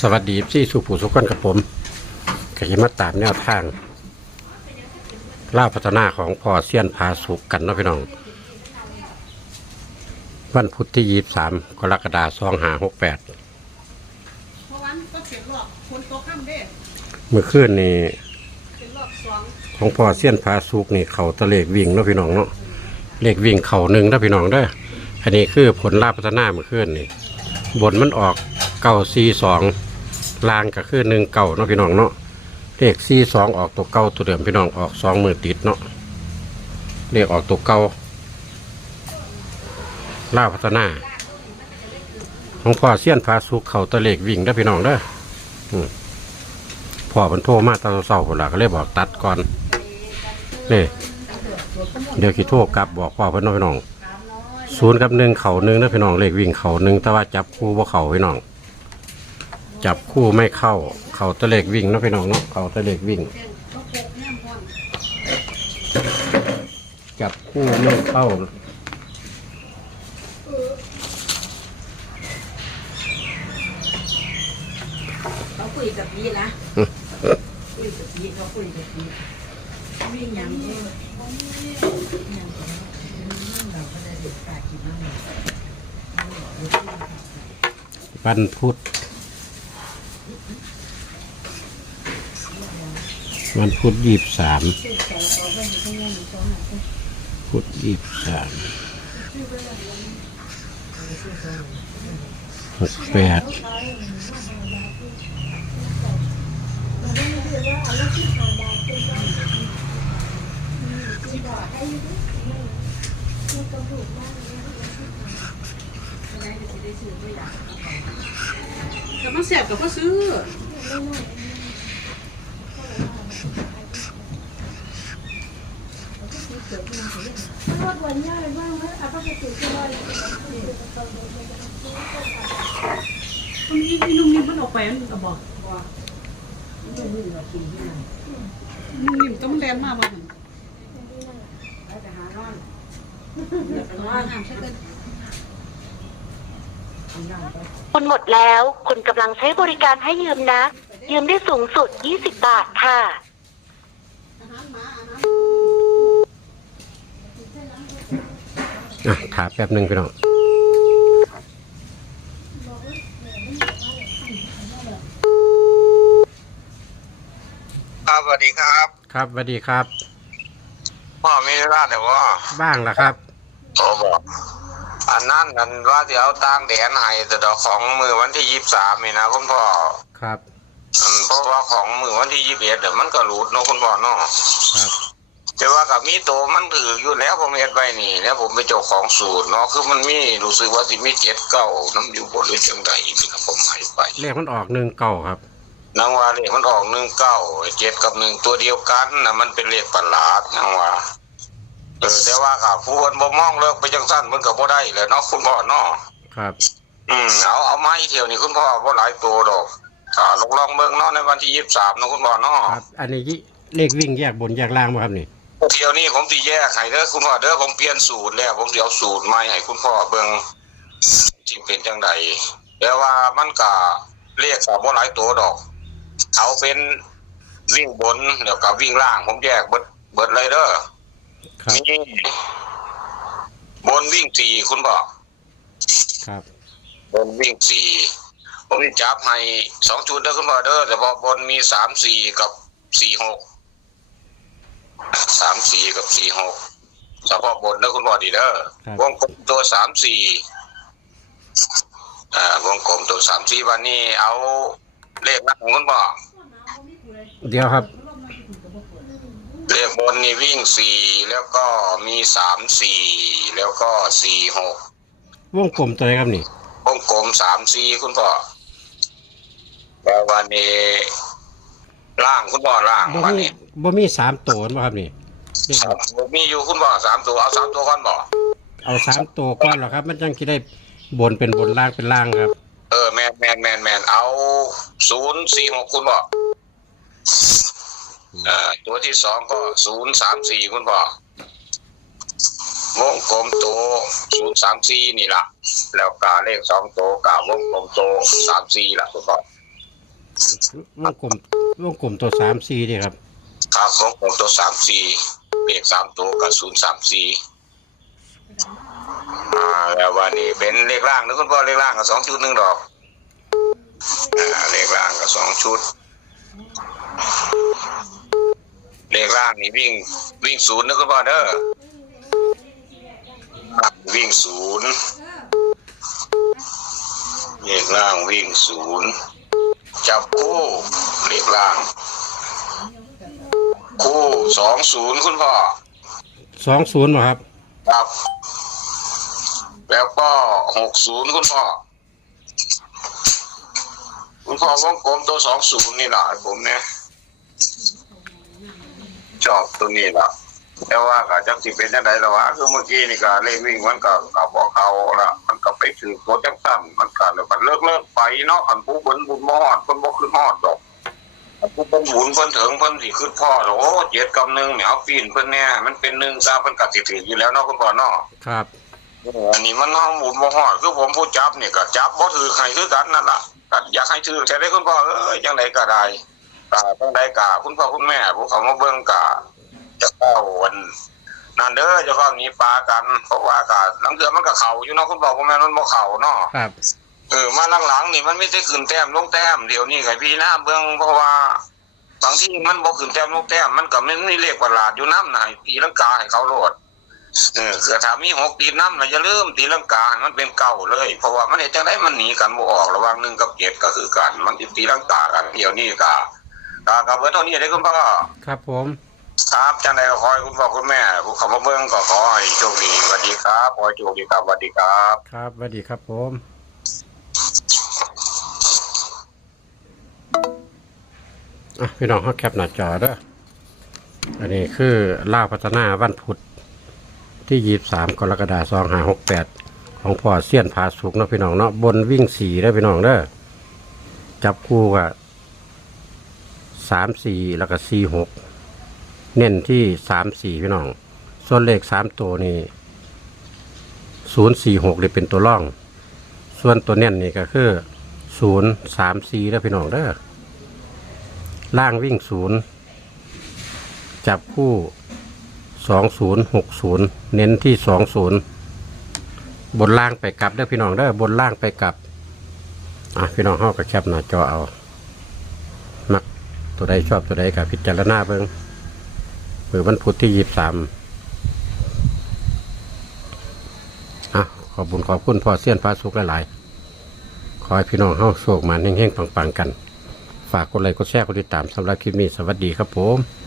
สวัสดีพี่สุผู้สุกคนกับผมก็จะมาตามแนวทางล่าพัฒนาของพ่อเซียนพาสุกกันนะพี่น้อง วันพุธที่ยี่สามกรกฎาคมสองหาหกแปดเมื่อคืนนี่ของพ่อเซียนพาสุกนี่เขาตะเลกวิ่งนะพี่น้องเนาะเลขวิ่งเข่าหนึ่งนะพี่น้องเด้ออันนี้คือผลล่าพัฒนาเมื่อคืนนี่ บนมันออกเก้าสี่สองลางก็คือหนึ่งเก่าเนาะพี่น้องเนาะเลขสี่สองออกตัวเก่าตัวเดิมพี่น้องออกสองมือติดเนาะเลขออกตัวเก่าล่าพัฒนาของพ่อเสี้ยนฟ้าสุกเขาตะเลขวิ่งได้พี่น้องเด้อพ่อมันโทรมาตอนเศร้าคนละก็เลยบอกตัดก่อนนี่เดี๋ยวขี้โทรกลับบอกพ่อเพื่อนเนาะพี่น้อง ศูนย์กับหนึ่งเข่าหนึ่งนะพี่น้องเลขวิ่งเข่าหนึ่งแต่ว่าจับคู่ว่าเข่าพี่น้อง จับคู่ไม่เข้า เขาตะเลกวิ่งนาะพี่น้องเนาะเขาตะเลกวิ่ง จับคู่ไม่เข้าเขาคุยกับพี่นะคุยกับพี่เขาคุยกับพี่วิ่งยัง วันพุธวันพุธยี่สิบสามพุธยี่สิบสามหกแปด แต่มันเสียบกับพ่อซื้อมันมีที่นุ่มนิ่มมันออกไปมันก็บอกนุ่มนิ่มต้องแรงมากบ้างไปหานอนเดี๋ยวไปนอนห้ามใช่ไหม คนหมดแล้ว คุณกำลังใช้บริการให้ยืมนะ ยืมได้สูงสุด 20 บาทค่ะ อะถามแป๊บหนึ่งพี่น้องครับสวัสดีครับ ครับสวัสดีครับ พ่อมีเวลาแต่ว่าบ้างละครับ โอ้บอกอันนั้นอันว่าจะเอาตั้งแดนให้แต่ดอกของมือวันที่ยี่สามนี่นะคุณพ่อครับอันเพราะว่าของมือวันที่ยี่สิบเอ็ดเดี๋ยวมันก็รูดเนาะคุณพ่อเนาะครับ แต่ว่ากับมีโตวมันถืออยู่แล้วผมเฮ็ดไว้นี่แล้วผมไปเจ้าของสูตรเนาะคือมันมีรู้สึกว่าสิมีเจ็ดเก้าน้ำอยู่บนหรือจังใดนี่ครับผมให้ไป เลขมันออกหนึ่งเก่าครับ นางว่าเลขมันออกหนึ่งเก้าเจ็ดกับหนึ่งตัวเดียวกันนะมันเป็นเลขประหลาดนางว่าเออแต่ว่ากับผู้คนบ่มองเลิกไปจังสั้นมันก็บ่ได้แหละเนาะคุณพ่อเนาะครับ อืมเอาเอาไม้เที่ยวนี่คุณพ่อบ่หลายตัวดอกอ่าลองลองเบิ่งเนาะในวันที่23เนาะคุณพ่อเนาะครับ อันนี้เลขวิ่งแยกบนแยกล่างมาครับนี่เที่ยวนี้ผมสิแยกให้เด้อคุณพ่อเด้อผมเปลี่ยนสูตรแล้ว ผมสิเอาสูตรใหม่ให้คุณพ่อเบิ่งสิเป็นจังไดแต่ว่ามันก็เลขก็บ่หลายตัวดอก เอาเป็นวิ่งบนแล้วก็วิ่งล่าง ผมแยกเบิดเบิดเลยเด้อครับมีบนวิ่งสี่คุณพ่อครับบนวิ่งสี่ผมนี่จับให้สองชุดเด้อคุณพ่อเด้อแต่ว่าบนมีสามสี่กับสี่หกสามสี่กับสี่หกเฉพาะบนเด้อคุณพ่อดีเด้อครับวงกลมตัวสามสี่อ่าวงกลมตัวสามสี่วันนี้เอา เลขนักของคุณพ่อเดี๋ยวครับ เลขบนนี่วิ่งสี่แล้วก็มีสามสี่แล้วก็สี่หกวงกลมตัวไหนครับนี่วงกลมสามสี่คุณพ่อแล้ววันนี้ล่างคุณพ่อล่างบ่วันมีนี้บ่มีสามตัวมั้ครับนี่เลขสามตัวมีอยู่คุณพ่อสามตัวเอาสามตัวก่อนบ่เอาสามตัวก่อนเหรอครับ มันจังคิได้บนเป็นบนล่างเป็นล่างครับ เออแมนแมนแมนแมนเอาศูนย์สี่หกคุณพ่อเอ่อตัวที่สองก็ศูนย์สามสี่คุณพ่อวงกลมโตศูนย์สามสี่นี่ล่ะ แล้วกาเลขสองโตกาวงกลมโตสามสี่ล่ะคุณพ่อวงกลมวงกลมตัวสามสี่นี่ครับ ครับวงกลมโตสามสี่เลขสามโตกับศูนย์สามสี่อ่า แล้ววันนี้เป็นเลขล่างนะคุณพ่อเลขล่างกับสองชุดหนึ่งดอกอ่าเลขล่างกับสองชุด เลขล่างนี่วิ่งวิ่งศูนย์นะคุณพ่อเด้อวิ่งศูนย์เลขล่างวิ่งศูนย์จับคู่เลขล่าง คู่สองศูนย์คุณพ่อสองศูนย์มาครับครับ แล้วก็หกศูนย์คุณพ่อ คุณพ่อวงกลมตัวสองศูนย์นี่แหละผมเนี่ยชอบตัวนี้แหละแต่ว่าก็จักสิเป็นยังไงละวะคือเมื่อกี้นี่ก็เลขวิ่งมันก็ก็บอกเขาละมันก็ไปถือโคจังสั้นมันก็เลยมันเลิกเลิกไปเนาะอันผู้บนบุญมอดคนบ่ขึ้นฮอดดอกอันผู้บนบุญเพิ่นถึงเพิ่นสิขึ้นพ่อโอ้เจ็ดกับหนึ่งเหนียเอาปีนเพิ่นเนี่ยมันเป็นหนึ่งซาเพิ่นก็สิถืออยู่แล้วเนาะคุณพ่อเนาะครับ อันนี้มันเอาหมุนบ่ฮอดคือผมผู้จับนี่ก็จับบ่ถือใครคือกันนั่นล่ะก็อยากให้ถือแต่ได้คุณพ่อเอ้ยจังไดก็ได้ก็จังไดก็คุณพ่อคุณแม่ผู้เขามาเบิ่งก็จะเข้าวันนั่นเด้อเจะเข้ามีปลากันเพราะว่าก็หลังเทือมันก็เข้าอยู่เนาะคุณพ่อคุณแม่มันบ่เข้าเนาะครับเออมาหลังๆนี่มันไม่ได้ขึ้นแต้มลงแต้มเดี๋ยวนี้ไงพี่หน้าเบิ่งเพราะว่าบางที่มันบ่ขึ้นแต้มลงแต้มมันก็ไม่มีเลขประหลาดอยู่นำไหนตีลังกาให้เขาโลด เออคือถ้ามีหกตีน้ำนะอย่าลืมตีลังกาให้มันเป็นเก่าเลย เพราะว่ามันเห็นจังได้มันหนีกันบ่ออกระหว่างหนึ่งกับเจ็ดก็คือกัน มันสิตีลังกากันเดี๋ยวนี้กากากับเบิร์เท่านี้ได้คุณพ่อครับผมครับจังใดก็ขอให้คุณพ่อคุณแม่ผู้เขามาเบิ่งก็ขอให้โชคดีสวัสดีครับขอให้โชคดีครับสวัสดีครับครับสวัสดีครับผมอะพี่น้องเขาแคปหน้าจอเด้ออันนี้คือล่าวพัฒนาวันพุธ ที่ยี่สามกรกฎาคมสองห้าหกแปดของพ่อเสี้ยนผาสุกเนาะพี่น้องเนาะบนวิ่งสี่ได้อพี่น้องเด้อจับคู่กับสามสี่แล้วก็สี่หกเน้นที่สามสี่พี่น้อง ส่วนเลขสามตัวนี่ศูนย์สี่หกเลยเป็นตัวร่อง ส่วนตัวเน้นนี่ก็คือศูนย์สามสี่ได้อพี่น้องเด้อล่างวิ่งศูนย์จับคู่ สองศูนย์หกศูนย์เน้นที่สองศูนย์บนล่างไปกลับเด้อพี่น้องเด้อบนล่างไปกลับ อะพี่น้องเฮาก็แคปหน้าจอเอามักตัวใดชอบตัวใดกับพิจารณาเบิ่งเปิดวันพุธที่ยี่สามอะขอบุญขอบคุณพ่อเสี้ยนฟ้าสุกหลายๆ ขอให้พี่น้องเฮาโชคมาเฮงๆปังๆกัน ฝากกดไลค์กดแชร์กดติดตามสำหรับคลิปนี้สวัสดีครับผม